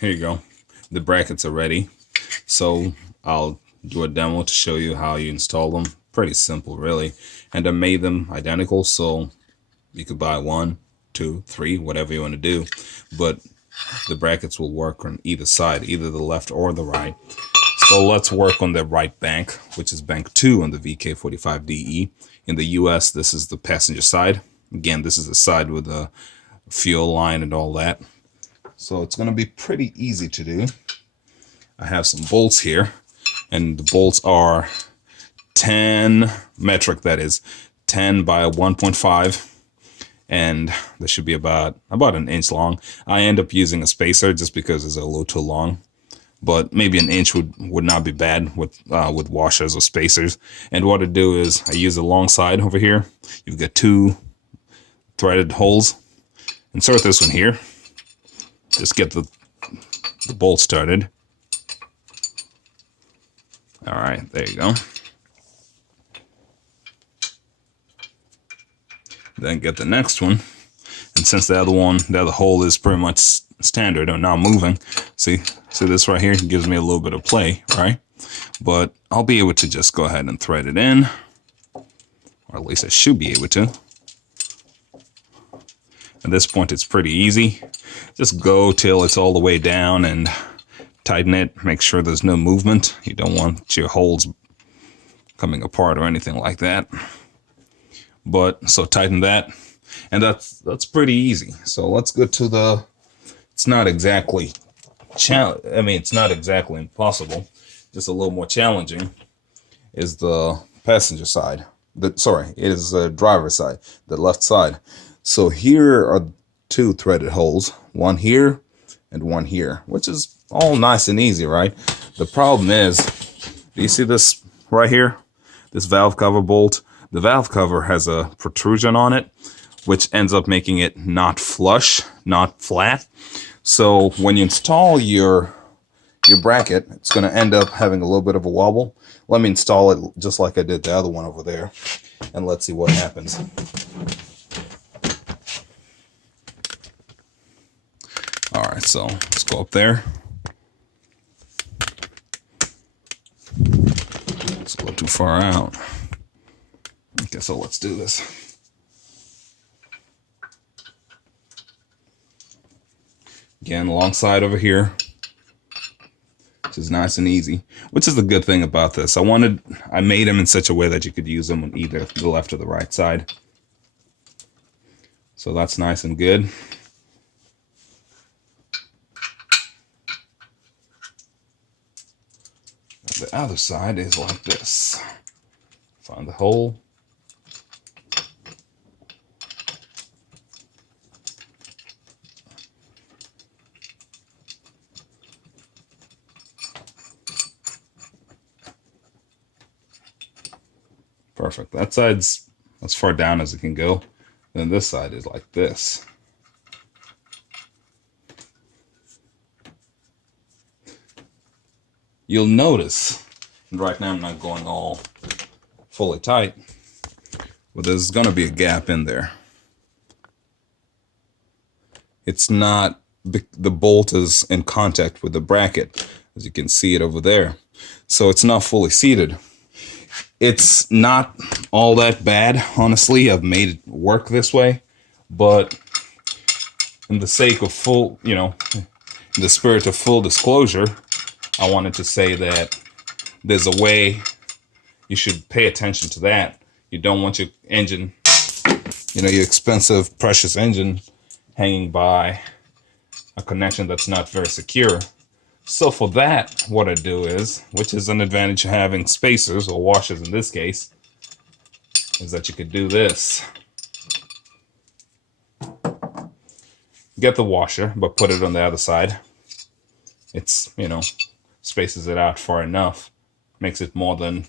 Here you go. The brackets are ready. So I'll do a demo to show you how you install them. Pretty simple, really. And I made them identical, so you could buy 1, 2, 3, whatever you want to do. But the brackets will work on either side, either the left or the right. So let's work on the right bank, which is bank 2 on the VK45DE. In the US, this is the passenger side. Again, this is the side with the fuel line and all that. So it's going to be pretty easy to do. I have some bolts here, and the bolts are 10 metric, that is 10 by 1.5, and they should be about an inch long. I end up using a spacer just because it's a little too long, but maybe an inch would not be bad with washers or spacers. And what I do is I use the long side over here. You've got 2 threaded holes. Insert this one here. Just get the bolt started. All right, there you go. Then get the next one. And since the other hole is pretty much standard or not moving, see this right here gives me a little bit of play, right? But I'll be able to just go ahead and thread it in, or at least I should be able to. At this point, it's pretty easy. Just go till it's all the way down and tighten it. Make sure there's no movement. You don't want your holes coming apart or anything like that. But so tighten that, and that's pretty easy. So let's go to the. It's not exactly it's not exactly impossible. Just a little more challenging is the passenger side. It is the driver's side, the left side. So here are 2 threaded holes, one here and one here, which is all nice and easy, right? The problem is, do you see this right here? This valve cover bolt. The valve cover has a protrusion on it, which ends up making it not flush, not flat. So when you install your bracket, it's going to end up having a little bit of a wobble. Let me install it just like I did the other one over there, and let's see what happens. All right, so let's go up there. Let's go too far out. Okay, so let's do this. Again, long side over here, which is nice and easy, which is the good thing about this. I made them in such a way that you could use them on either the left or the right side. So that's nice and good. The other side is like this. Find the hole. Perfect. That side's as far down as it can go. Then this side is like this. You'll notice, and right now I'm not going all fully tight, but there's going to be a gap in there. It's not, the bolt is in contact with the bracket, as you can see it over there. So it's not fully seated. It's not all that bad, honestly. I've made it work this way, but in the sake of in the spirit of full disclosure, I wanted to say that there's a way you should pay attention to that. You don't want your engine, your expensive, precious engine hanging by a connection that's not very secure. So for that, what I do is, which is an advantage of having spacers, or washers in this case, is that you could do this. Get the washer, but put it on the other side. It's, spaces it out far enough, makes it more than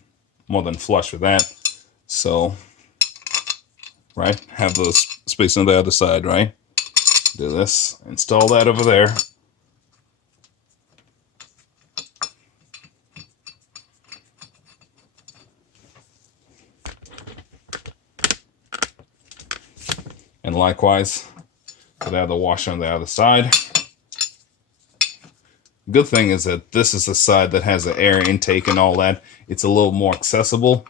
flush with that. So, right, have those space on the other side, right? Do this, install that over there. And likewise, put the other washer on the other side. Good thing is that this is the side that has the air intake and all that. It's a little more accessible.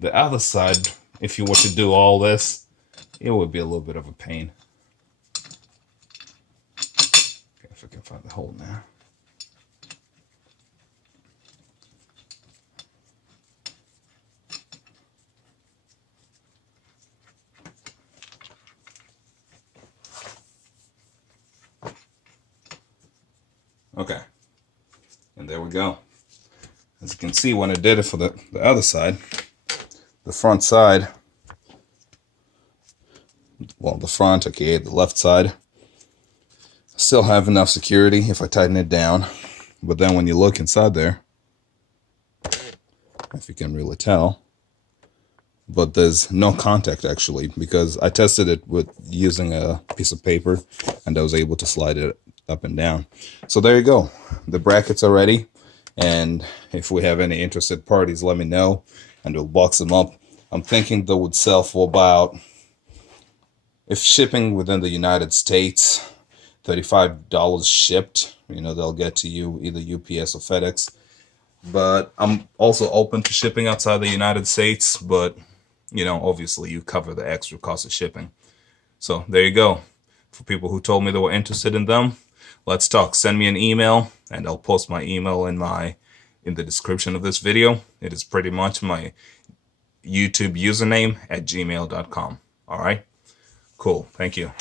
The other side, if you were to do all this, it would be a little bit of a pain. Okay, if I can find the hole now. Okay, and there we go. As you can see, when I did it for the other side, the front side, well, the front, okay, the left side, still have enough security if I tighten it down. But then when you look inside there, if you can really tell, but there's no contact actually, because I tested it with using a piece of paper and I was able to slide it up and down. So there you go. The brackets are ready, and if we have any interested parties, let me know and we'll box them up. I'm thinking they would sell for about, if shipping within the United States, $35 shipped. You know, they'll get to you either UPS or FedEx. But I'm also open to shipping outside the United States, but you know, obviously you cover the extra cost of shipping. So there you go. For people who told me they were interested in them, let's talk. Send me an email and I'll post my email in the description of this video. It is pretty much my YouTube username at gmail.com. All right, cool. Thank you.